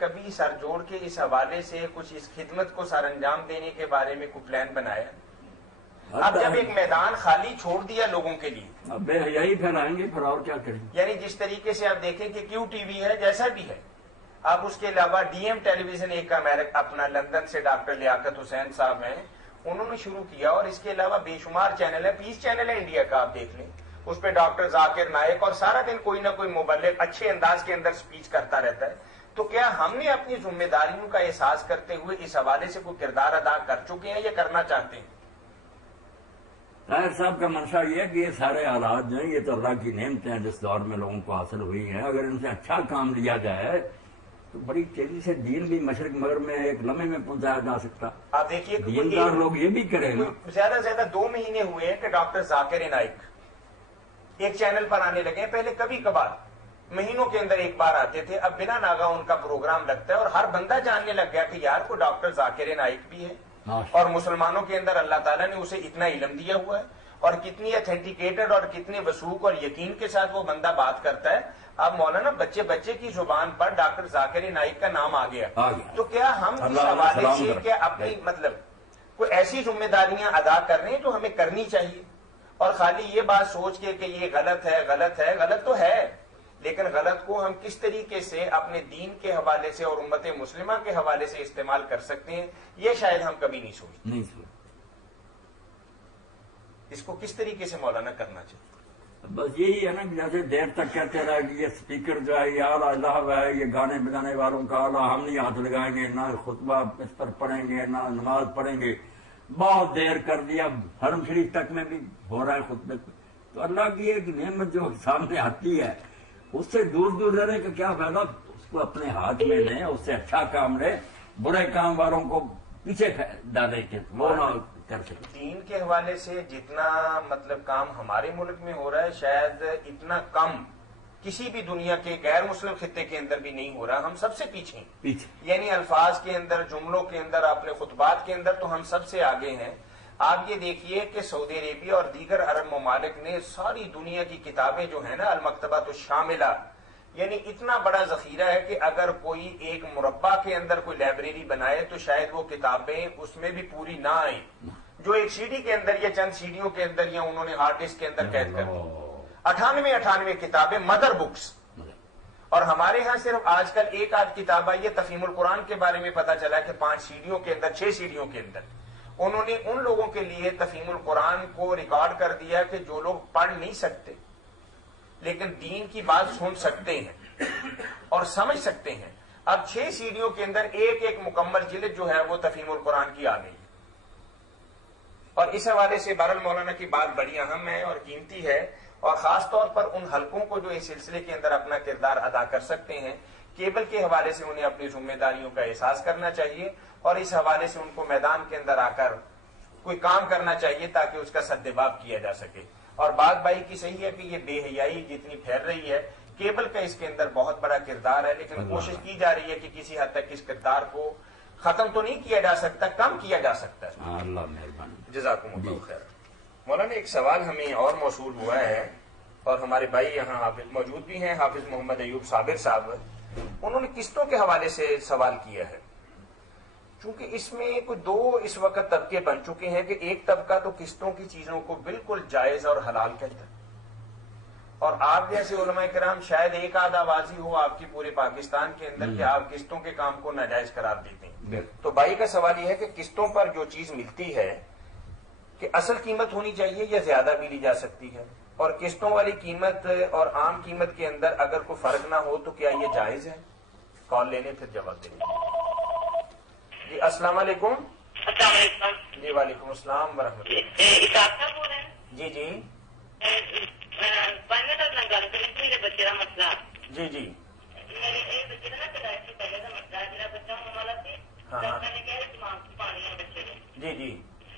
کبھی سر جوڑ کے اس حوالے سے کچھ اس خدمت کو سر انجام دینے کے بارے میں کوئی پلان بنایا؟ اب جب ایک میدان خالی چھوڑ دیا لوگوں کے لیے، اب بے حیائی پھیلائیں گے، پھر اور کیا کریں گے؟ یعنی جس طریقے سے آپ دیکھیں کہ کیو ٹی وی ہے جیسا بھی ہے، اب اس کے علاوہ ڈی ایم ٹیلی ویژن ایک اپنا لندن سے ڈاکٹر لیاقت حسین صاحب ہیں، انہوں نے شروع کیا، اور اس کے علاوہ بے شمار چینل ہے، پیس چینل ہے انڈیا کا، آپ دیکھ لیں اس پہ ڈاکٹر ذاکر نائک، اور سارا دن کوئی نہ کوئی مبلغ اچھے انداز کے اندر سپیچ کرتا رہتا ہے۔ تو کیا ہم نے اپنی ذمہ داریوں کا احساس کرتے ہوئے اس حوالے سے کوئی کردار ادا کر چکے ہیں یا کرنا چاہتے ہیں؟ طاہر صاحب کا منشا یہ ہے کہ یہ سارے آلات جو ہیں یہ تو اللہ کی نعمتیں ہیں جس دور میں لوگوں کو حاصل ہوئی ہیں، اگر ان سے اچھا کام لیا جائے تو بڑی تیزی سے دین بھی مشرق مغرب میں ایک لمحے میں پہنچایا جا سکتا۔ آپ دیکھیے دیندار لوگ یہ بھی کریں نا، زیادہ سے زیادہ 2 مہینے ہوئے ہیں کہ ڈاکٹر ذاکر نائک ایک چینل پر آنے لگے ہیں، پہلے کبھی کبھار مہینوں کے اندر ایک بار آتے تھے، اب بنا ناگا ان کا پروگرام لگتا ہے، اور ہر بندہ جاننے لگ گیا کہ یار کو ڈاکٹر ذاکر نائک بھی ہے، اور مسلمانوں کے اندر اللہ تعالیٰ نے اسے اتنا علم دیا ہوا ہے، اور کتنی اتھینٹیکیٹڈ اور کتنے وثوق اور یقین کے ساتھ وہ بندہ بات کرتا ہے۔ اب مولانا بچے کی زبان پر ڈاکٹر ذاکر نائک کا نام آ گیا، تو کیا ہم اس حوالے سے کیا اپنی کوئی ایسی ذمہ داریاں ادا کر رہے ہیں جو ہمیں کرنی چاہیے، اور خالی یہ بات سوچ کے کہ یہ غلط ہے، غلط تو ہے، لیکن غلط کو ہم کس طریقے سے اپنے دین کے حوالے سے اور امت مسلمہ کے حوالے سے استعمال کر سکتے ہیں، یہ شاید ہم کبھی نہیں سوچتے۔ اس کو کس طریقے سے مولانا کرنا چاہیے؟ بس یہی ہے نا کہ جیسے دیر تک کہتے رہے کہ یہ سپیکر جو ہے یہ اعلیٰ اللہ ہے، یہ گانے بجانے والوں کا اعلیٰ، ہم نہیں ہاتھ لگائیں گے، نہ خطبہ اس پر پڑھیں گے، نہ نماز پڑھیں گے، بہت دیر کر دیا، حرم شریف تک میں بھی ہو رہا ہے خطبے پہ۔ تو اللہ کی ایک نعمت جو سامنے آتی ہے اس سے دور رہنے کا کیا فائدہ؟ اس کو اپنے ہاتھ میں لیں، اس سے اچھا کام لیں، برے کام والوں کو پیچھے ڈالیں کہ وہ نہ کر سکے۔ دین کے حوالے سے جتنا کام ہمارے ملک میں ہو رہا ہے، شاید اتنا کم کسی بھی دنیا کے غیر مسلم خطے کے اندر بھی نہیں ہو رہا، ہم سب سے پیچھے ہیں، یعنی الفاظ کے اندر، جملوں کے اندر، اپنے خطبات کے اندر تو ہم سب سے آگے ہیں۔ آپ یہ دیکھیے کہ سعودی عربیہ اور دیگر عرب ممالک نے ساری دنیا کی کتابیں جو ہیں نا المکتبۃ الشاملہ، یعنی اتنا بڑا ذخیرہ ہے کہ اگر کوئی ایک مربع کے اندر کوئی لائبریری بنائے تو شاید وہ کتابیں اس میں بھی پوری نہ آئیں، جو ایک سی ڈی کے اندر یا چند سیڈیوں کے اندر یا انہوں نے ہارڈ ڈسک کے اندر قید کر دی۔ 98 کتابیں مدر بکس، اور ہمارے ہاں صرف آج کل ایک آدھ کتاب آئی ہے تفہیم القرآن کے بارے میں، پتا چلا کہ 5 سیڈیوں کے اندر، 6 سیڈیوں کے اندر انہوں نے ان لوگوں کے لیے تفہیم القرآن کو ریکارڈ کر دیا کہ جو لوگ پڑھ نہیں سکتے لیکن دین کی بات سن سکتے ہیں اور سمجھ سکتے ہیں۔ اب 6 سیڈیوں کے اندر ایک مکمل جلد جو ہے وہ تفہیم القرآن کی آ گئی، اور اس حوالے سے بہرحال مولانا کی بات بڑی اہم ہے اور قیمتی ہے، اور خاص طور پر ان حلقوں کو جو اس سلسلے کے اندر اپنا کردار ادا کر سکتے ہیں، کیبل کے حوالے سے انہیں اپنی ذمہ داریوں کا احساس کرنا چاہیے، اور اس حوالے سے ان کو میدان کے اندر آ کر کوئی کام کرنا چاہیے تاکہ اس کا سدباب کیا جا سکے۔ اور بات بھائی کی صحیح ہے کہ یہ بے حیائی جتنی پھیل رہی ہے، کیبل کا اس کے اندر بہت بڑا کردار ہے، لیکن کوشش کی جا رہی ہے کہ کسی حد تک اس کردار کو ختم تو نہیں کیا جا سکتا، کم کیا جا سکتا ہے۔ اللہ مہربانی، جزاکم اللہ خیر۔ مولانا ایک سوال ہمیں اور موصول ہوا ہے، اور ہمارے بھائی یہاں حافظ موجود بھی ہیں، حافظ محمد ایوب صابر صاحب، انہوں نے قسطوں کے حوالے سے سوال کیا ہے، چونکہ اس میں کوئی 2 اس وقت طبقے بن چکے ہیں کہ ایک طبقہ تو قسطوں کی چیزوں کو بالکل جائز اور حلال کہتا ہے، اور آپ جیسے علماء کرام شاید ایک آدھ آوازی ہو آپ کی پورے پاکستان کے اندر کہ آپ قسطوں کے کام کو ناجائز قرار دیتے ہیں۔ تو بھائی کا سوال یہ ہے کہ قسطوں پر جو چیز ملتی ہے کہ اصل قیمت ہونی چاہیے یا زیادہ بھی لی جا سکتی ہے، اور قسطوں والی قیمت اور عام قیمت کے اندر اگر کوئی فرق نہ ہو تو کیا یہ جائز ہے؟ کال لینے پھر جواب دینے۔ جی السلام علیکم۔ السلام علیکم۔ جی وعلیکم السلام ورحمۃ اللہ۔ بول رہے ہیں؟ جی جی میرے بچے کا مسئلہ، جی جی میرے بچے کا نا پیدائش سے پہلے کا مسئلہ ہے، میرا بچہ ہونے والا تھا، ڈاکٹر نے کہا دماغ کی پانی ہے بچے کو، جی جی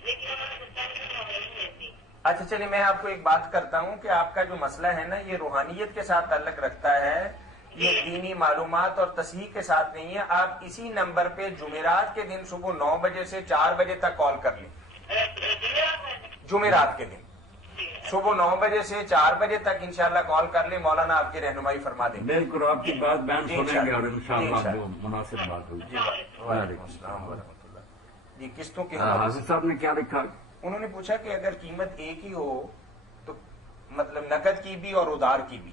لیکن انہوں نے بچہ کی نوعیت نہیں ہوتی۔ اچھا چلیے میں آپ کو ایک بات کرتا ہوں کہ آپ کا جو مسئلہ ہے نا یہ روحانیت کے ساتھ تعلق رکھتا ہے، یہ دینی معلومات اور تصحیح کے ساتھ نہیں ہے۔ آپ اسی نمبر پہ جمعرات کے دن صبح 9 بجے سے 4 بجے تک کال کر لیں، جمعرات کے دن صبح 9 بجے سے 4 بجے تک انشاءاللہ کال کر لیں، مولانا آپ کی رہنمائی فرما دیں گے۔ بالکل آپ کی بات بیان سنیں گے اور انشاءاللہ وہ مناسب بات ہوگی۔ وعلیکم السلام ورحمۃ اللہ۔ جی قسطوں کے حافظ صاحب نے کیا لکھا؟ انہوں نے پوچھا کہ اگر قیمت ایک ہی ہو تو مطلب نقد کی بھی اور ادھار کی بھی،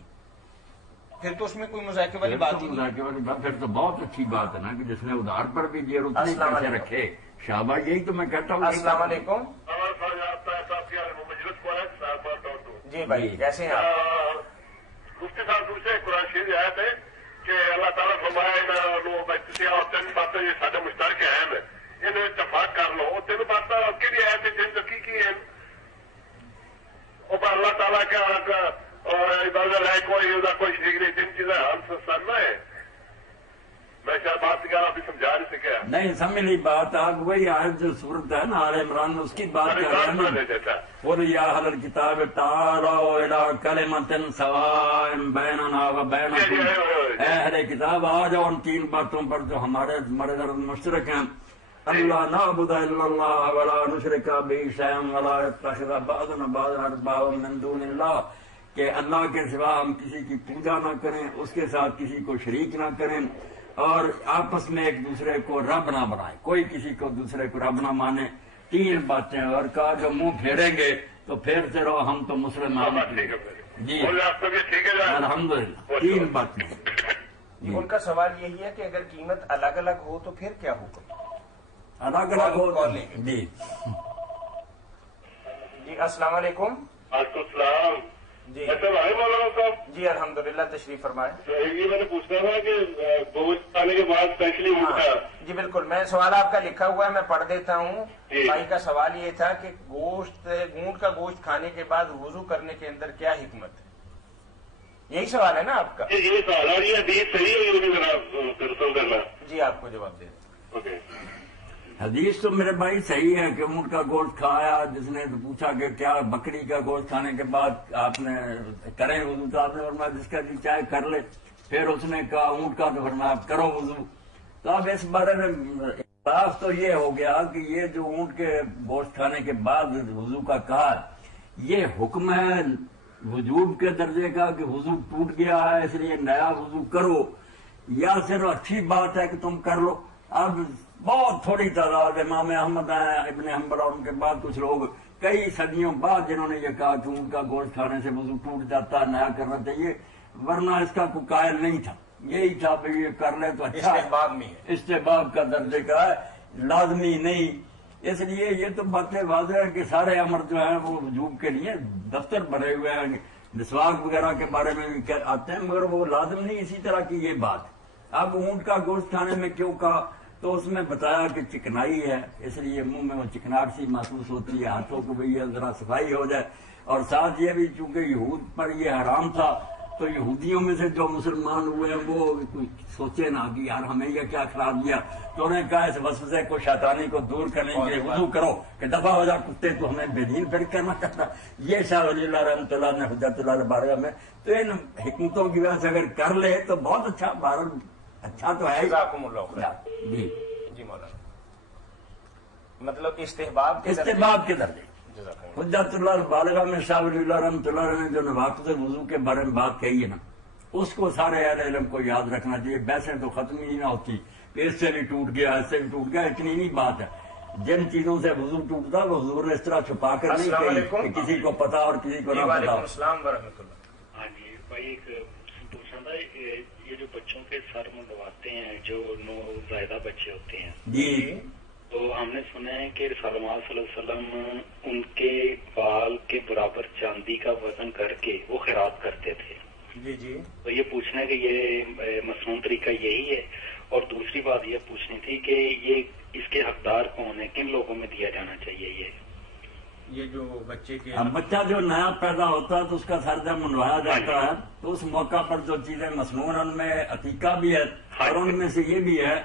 پھر تو اس میں کوئی مذاکرے والی بات نہیں۔ مذاکرے والی بات پھر تو بہت اچھی بات ہے نا کہ جس نے ادھار پر بھی دیا اتنے پیسے رکھے، شاباش، یہی تو میں کہتا ہوں۔ السلام علیکم جی بھائی، کیسے ہیں آپ؟ مفتی صاحب دوسرے قرآن شریف آئے تھے کہ اللہ تعالیٰ فرمایا اور تین باتیں یہ سارے مشترک اہم ہے، انہیں اتفاق کر لو۔ تین باتیں آپ کے لیے آئے تھے جن تک کی ہیں وہ اللہ تعالیٰ کا اور عبادت ہے، کوئی شریک نہیں، جن چیزیں ہم سننا ہے۔ میں کیا بات کر ابھی سمجھا نہیں سکیا۔ نہیں سمجھ لی بات، آپ وہی آیت جو صورت ہے نا آل عمران میں، اس کی بات کر رہے ہیں۔ قُلْ يَا أَهْلَ الْكِتَابِ تَعَالَوْا إِلَىٰ كَلِمَةٍ سَوَاءٍ بَيْنَنَا وَبَيْنَكُمْ، اے اہل کتاب آ جاؤ ان 3 باتوں پر جو ہمارے درمیان مشترک ہیں۔ اللہ نعبد الا اللہ ولا نشرک بہ شیئا ولا يتخذ بعضنا بعضا اربابا من دون اللہ، کہ اللہ کے سوا ہم کسی کی پوجا نہ کریں، اس کے ساتھ کسی کو شریک نہ کریں، اور آپس میں ایک دوسرے کو رب نہ بنائیں، کوئی کسی کو دوسرے کو رب نہ مانے۔ 3 باتیں، اور کہا جو منہ پھیریں گے تو پھیرتے رہو، ہم تو مسلمان جی الحمدللہ۔ 3 باتیں۔ ان کا سوال یہی ہے کہ اگر قیمت الگ الگ ہو تو پھر کیا حکم؟ الگ الگ ہو جی۔ جی السلام علیکم۔ وعلیکم السلام۔ جی مولانا صاحب جی الحمدللہ، تشریف فرمائیں۔ یہ میں نے پوچھنا تھا کہ گوشت کھانے کے بعد اسپیشلی جی بالکل، میں سوال آپ کا لکھا ہوا ہے، میں پڑھ دیتا ہوں۔ بھائی کا سوال یہ تھا کہ اونٹ کا گوشت کھانے کے بعد وضو کرنے کے اندر کیا حکمت ہے؟ یہی سوال ہے نا آپ کا؟ یہ سوال ہے، یہ حدیث صحیح ہوگی کرنا؟ جی آپ کو جواب دے دیں۔ اوکے۔ حدیث تو میرے بھائی صحیح ہے کہ اونٹ کا گوشت کھایا، جس نے پوچھا کہ کیا بکری کا گوشت کھانے کے بعد آپ نے کریں وضو، تو آپ نے فرمایا جس کا جی چاہے کر لے۔ پھر اس نے کہا اونٹ کا، تو فرمایا آپ کرو وضو۔ تو اب اس بارے میں اختلاف تو یہ ہو گیا کہ یہ جو اونٹ کے گوشت کھانے کے بعد وضو کا کہا، یہ حکم ہے وجوب کے درجے کا کہ وضو ٹوٹ گیا ہے اس لیے نیا وضو کرو، یا صرف اچھی بات ہے کہ تم کر لو۔ اب بہت تھوڑی تعداد امام احمد ہیں، ابن حنبل اور ان کے بعد کچھ لوگ کئی صدیوں بعد جنہوں نے یہ کہا کہ ان کا گوشت کھانے سے وضو ٹوٹ جاتا ہے، نیا کرنا چاہیے، ورنہ اس کا کوئی قائل نہیں تھا۔ یہی تھا بھائی یہ کر لے تو اچھا، استحباب میں ہے، استحباب کا درجے کا ہے، لازمی نہیں۔ اس لیے یہ تو باتیں واضح ہے کہ سارے امر جو ہیں وہ وجوب کے لیے دفتر بنے ہوئے ہیں، مسواک وغیرہ کے بارے میں بھی آتے ہیں، مگر وہ لازم نہیں۔ اسی طرح کی یہ بات اب اونٹ کا گوشت کھانے میں کیوں کہا، تو اس میں بتایا کہ چکنائی ہے، اس لیے منہ میں وہ چکناٹ سی محسوس ہوتی ہے، ہاتھوں کو بھی ذرا صفائی ہو جائے، اور ساتھ یہ بھی چونکہ یہود پر یہ حرام تھا، تو یہودیوں میں سے جو مسلمان ہوئے ہیں وہ سوچے نا کہ یار ہمیں یہ کیا خراب دیا، تو انہوں نے کہا اس وسوسے کو، شیطانی کو دور کرنے کے لیے وضو کرو کہ دفعہ ہو جا کتے، تو ہمیں بے دین پھر کرنا چاہتا۔ یہ شاہ ولی اللہ رحمۃ اللہ نے حجت اللہ بارگاہ میں، تو ان حکمتوں کی وجہ سے اگر کر لے تو بہت اچھا، بہرحال اچھا تو ہے جزاکم اللہ خیر۔ جی جی مولانا، مطلب استحباب کے درجے۔ حجت اللہ البالغہ میں شاہ ولی اللہ رحمۃ اللہ نے جو نواقض وضو کے بارے میں بات کہی ہے نا، اس کو سارے اہل علم کو یاد رکھنا چاہیے۔ بحثیں تو ختم ہی نہ ہوتی کہ اس سے بھی ٹوٹ گیا، اس سے بھی ٹوٹ گیا، اتنی نہیں بات ہے۔ جن چیزوں سے وضو ٹوٹتا وہ حضور نے اس طرح چھپا کر نہیں کہی کہ کسی کو پتا اور کسی کو نہ پتا۔ وعلیکم السلام ورحمۃ اللہ۔ ہاں جی بھائی، ایک پوچھنا تھا، یہ جو بچوں کے سر منڈواتے ہیں، جو نوزائیدہ بچے ہوتے ہیں جی، تو ہم نے سنا ہے کہ رسول اللہ صلی اللہ علیہ وسلم ان کے بال کے برابر چاندی کا وزن کر کے وہ خیرات کرتے تھے۔ جی جی، تو یہ پوچھنا ہے کہ یہ مسنون طریقہ یہی ہے، اور دوسری بات یہ پوچھنی تھی کہ یہ اس کے حقدار کون ہیں، کن لوگوں میں دیا جانا چاہیے یہ جو بچے کے اب بچہ جو نیا پیدا ہوتا ہے تو اس کا سر جب منڈوایا جاتا ہے تو اس موقع پر جو چیزیں مسنون، ان میں عقیقہ بھی ہے، اور ان میں سے یہ بھی ہے